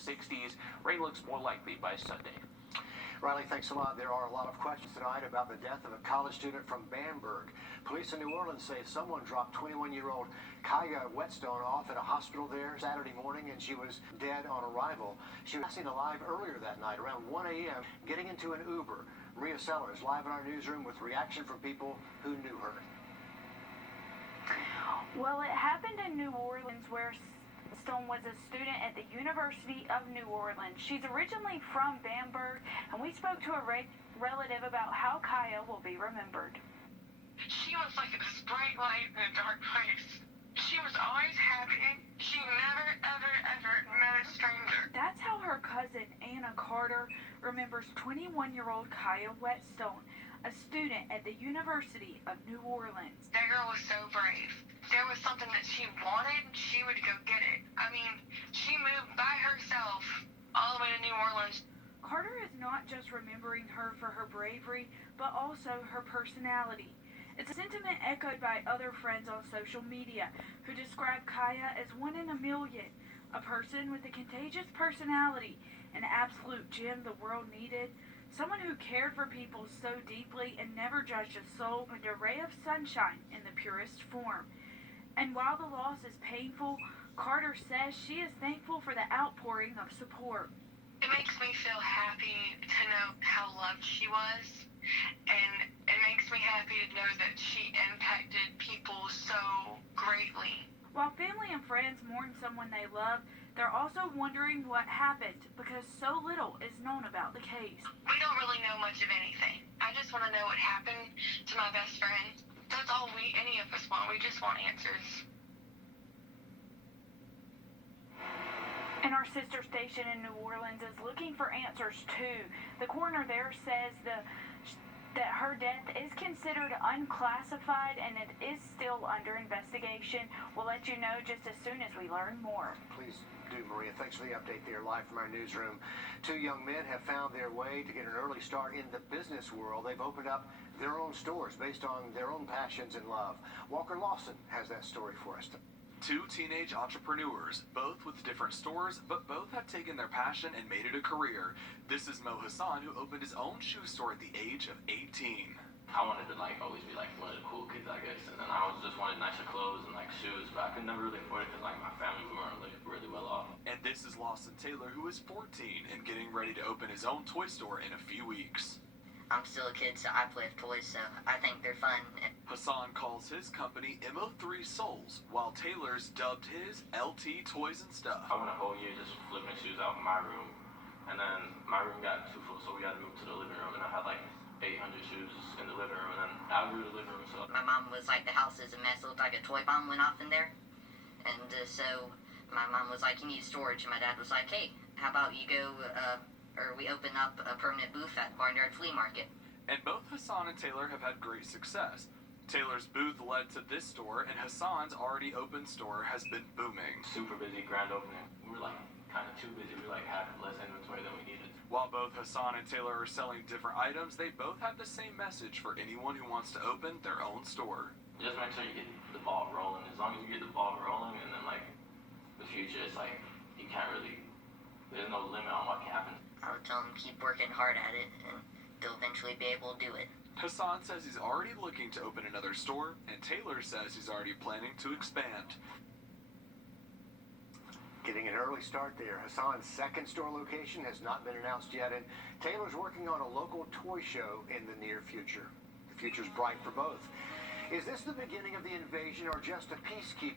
60s. Rain looks more likely by Sunday. Riley, thanks a lot. There are a lot of questions tonight about the death of a college student from Bamberg. Police in New Orleans say someone dropped 21-year-old Kaya Whetstone off at a hospital there Saturday morning, and she was dead on arrival. She was seen alive earlier that night, around 1 a.m., getting into an Uber. Maria Sellers, live in our newsroom with reaction from people who knew her. Well, it happened in New Orleans, where Stone was a student at the University of New Orleans. She's originally from Bamberg, and we spoke to a relative about how Kaya will be remembered. She was like this bright light in a dark place. She was always happy. She never, ever, ever met a stranger. That's how her cousin, Anna Carter, remembers 21-year-old Kaya Whetstone, a student at the University of New Orleans. That girl was so brave. There was something that she wanted, she would go get it. I mean, she moved by herself all the way to New Orleans. Carter is not just remembering her for her bravery, but also her personality. It's a sentiment echoed by other friends on social media who describe Kaya as one in a million, a person with a contagious personality, an absolute gem the world needed, someone who cared for people so deeply and never judged a soul, and a ray of sunshine in the purest form. And while the loss is painful, Carter says she is thankful for the outpouring of support. It makes me feel happy to know how loved she was, and it makes me happy to know that she impacted people so greatly. While family and friends mourn someone they love, they're also wondering what happened because so little is known about the case. We don't really know much of anything. I just want to know what happened to my best friend. That's all any of us want. We just want answers. And our sister station in New Orleans is looking for answers too. The coroner there says that her death is considered unclassified and it is still under investigation. We'll let you know just as soon as we learn more. Please do, Maria. Thanks for the update there, live from our newsroom. Two young men have found their way to get an early start in the business world. They've opened up their own stores based on their own passions and love. Walker Lawson has that story for us. Two teenage entrepreneurs, both with different stores, but both have taken their passion and made it a career. This is Mo Hassan, who opened his own shoe store at the age of 18. I wanted to always be one of the cool kids, I guess, and then I always just wanted nicer clothes and shoes, but I could never really afford it because my family, we weren't really well off. And this is Lawson Taylor, who is 14 and getting ready to open his own toy store in a few weeks. I'm still a kid, so I play with toys, so I think they're fun. Hassan calls his company MO3 Souls, while Taylor's dubbed his LT Toys and Stuff. I went a whole year just flipping shoes out in my room, and then my room got too full, so we had to move to the living room, and I had 800 shoes in the living room, and then I grew the living room, so... My mom was like, the house is a mess, it looked like a toy bomb went off in there, and so my mom was like, you need storage, and my dad was like, hey, how about you go, or we open up a permanent booth at Barnyard Flea Market. And both Hassan and Taylor have had great success. Taylor's booth led to this store, and Hassan's already open store has been booming. Super busy, grand opening. We were kind of too busy. We had less inventory than we needed. While both Hassan and Taylor are selling different items, they both have the same message for anyone who wants to open their own store. Just make sure you get the ball rolling. As long as you get the ball rolling, and then the future, it's you can't really, there's no limit on what can happen. I would tell them keep working hard at it, and they'll eventually be able to do it. Hassan says he's already looking to open another store, and Taylor says he's already planning to expand. Getting an early start there. Hassan's second store location has not been announced yet, and Taylor's working on a local toy show in the near future. The future's bright for both. Is this the beginning of the invasion or just a peacekeeping